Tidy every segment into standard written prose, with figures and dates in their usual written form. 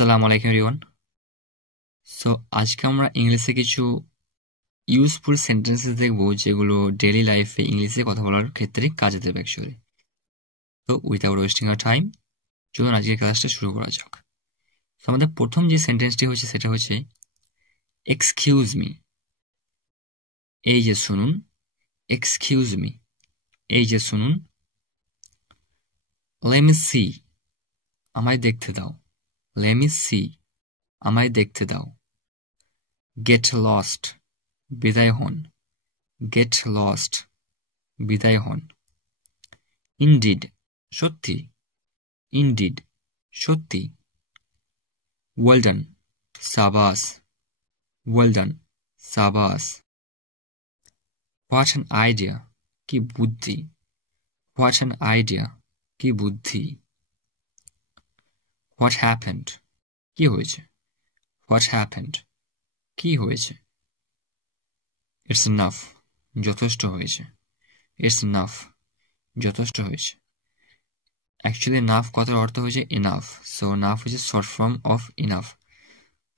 আসসালামু আলাইকুম everyone. So আজকে আমরা ইংলিশে কিছু ইউজফুল সেন্টেন্সেস দেখবো যেগুলো ডেইলি লাইফে ইংলিশে কথা বলার ক্ষেত্রে কাজে দেবে অ্যাকচুয়ালি। তো উইথাউট ওয়েস্টিং আওয়ার টাইম চলুন আজকের ক্লাসটা শুরু করা যাক। তো আমাদের প্রথম যে সেন্টেন্সটি হচ্ছে সেটা হচ্ছে এক্সকিউজ মি। এই যে শুনুন, এক্সকিউজ মি, এই যে শুনুন। লেট মি সি, আমায় দেখতে দাও। লেট মি সি, আমায় দেখতে দাও। গেট লস্ট, বিদায় হন। গেট লস্ট, বিদায় হন। ইনডিড, সত্যি। ইনডিড, সত্যি। ওয়েল ডান, সাবাস। ওয়েল ডান, সাবাস। হোয়াট অ্যান আইডিয়া, কি বুদ্ধি। হোয়াট অ্যান আইডিয়া, কি বুদ্ধি। হোয়াট হ্যাপেন্ড, কি হয়েছে। হোয়াট হ্যাপেন্ড, কি হয়েছে। ইটস নাফ, যথেষ্ট হয়েছে। ইটস নাফ, যথেষ্ট হয়েছে। অ্যাকচুয়ালি নাফ কথার অর্থ হয়েছে ইনাফ। সো নাফ হচ্ছে short form of enough.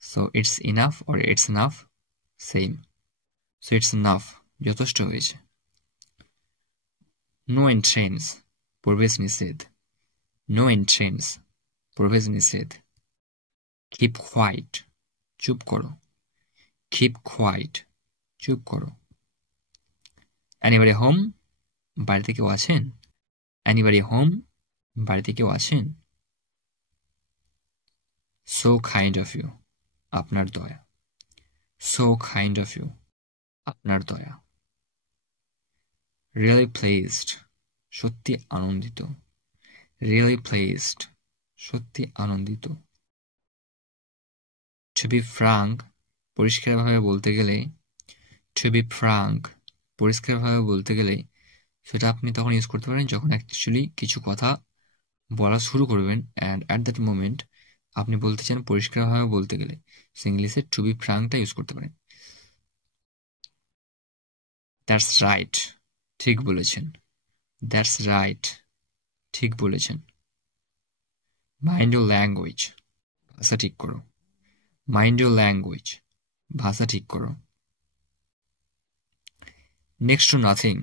So it's enough or it's Naf, same. So it's Naf, যথেষ্ট হয়েছে। নো এন্ট্রেন্স, প্রবেশ নিষেধ। নো এন্ট্রেন্স, প্রবেশ নিষেধ। কিপ কোয়াইট, চুপ করো। কিপ কোয়াইট, চুপ করো। এনিবডি হোম, বাড়িতে কেউ আছেন। এনিবডি হোম, বাড়িতে কেউ আছেন। সো কাইন্ড অফ ইউ, আপনার দয়া। সো কাইন্ড অফ ইউ, আপনার দয়া। রিয়েলি প্লেজড, সত্যি আনন্দিত। রিয়েলি প্লেজড, সত্যি আনন্দিত। টু বি ফ্রাঙ্ক, পরিষ্কারভাবে বলতে গেলে, টু বি ফ্রাঙ্ক, পরিষ্কারভাবে বলতে গেলে সেটা আপনি তখন ইউজ করতে পারেন যখন অ্যাকচুয়ালি কিছু কথা বলা শুরু করবেন অ্যান্ড অ্যাট দ্যাট মোমেন্ট আপনি বলতে চান পরিষ্কারভাবে বলতে গেলে, সো ইংলিশে টু বি ফ্রাঙ্কটা ইউজ করতে পারেন। দ্যাটস রাইট, ঠিক বলেছেন। দ্যাটস রাইট, ঠিক বলেছেন। মাইন্ড ইউর ল্যাঙ্গুয়েজ, ভাষা ঠিক করো। মাইন্ড ইউর ল্যাঙ্গুয়েজ, ভাষা ঠিক করো। নেক্সট টু নাথিং,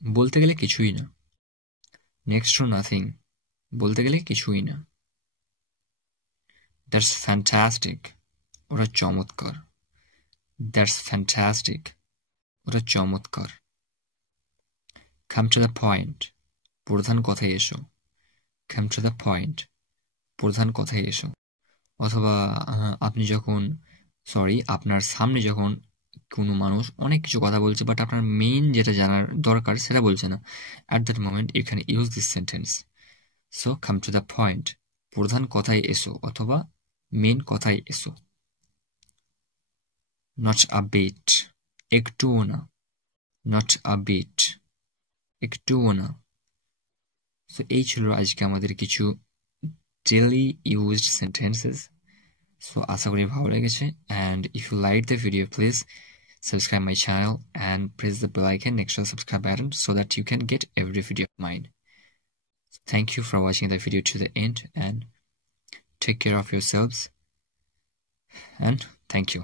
বলতে গেলে কিছুই না। নেক্সট টু নাথিং, বলতে গেলে কিছুই না। দ্যাটস ফ্যান্টাস্টিক, ওটা চমৎকার। দ্যাটস ফ্যান্টাস্টিক, ওটা চমৎকার। কাম টু দ্য পয়েন্ট, প্রধান কথায় এসো। কাম টু দ্য পয়েন্ট, প্রধান কথায় এসো। অথবা আপনি যখন আপনার সামনে যখন কোনো মানুষ অনেক কিছু কথা বলছে বাট আপনার মেইন যেটা জানার দরকার সেটা বলছে না, at that moment you can use this sentence. So come to the point, প্রধান কথায় এসো অথবা মেইন কথায় এসো। নট আ বিট, একটুও না। নট আ বিট, একটুও না। সো এই ছিল আজকে আমাদের কিছু ডেইলি ইউজড সেন্টেন্সেস। সো আশা করি ভালো লেগেছে, and if you like the video please subscribe my channel and press the bell icon next to the subscribe button so that you can get every video of mine. Thank you for watching the video to the end and take care of yourselves, and thank you.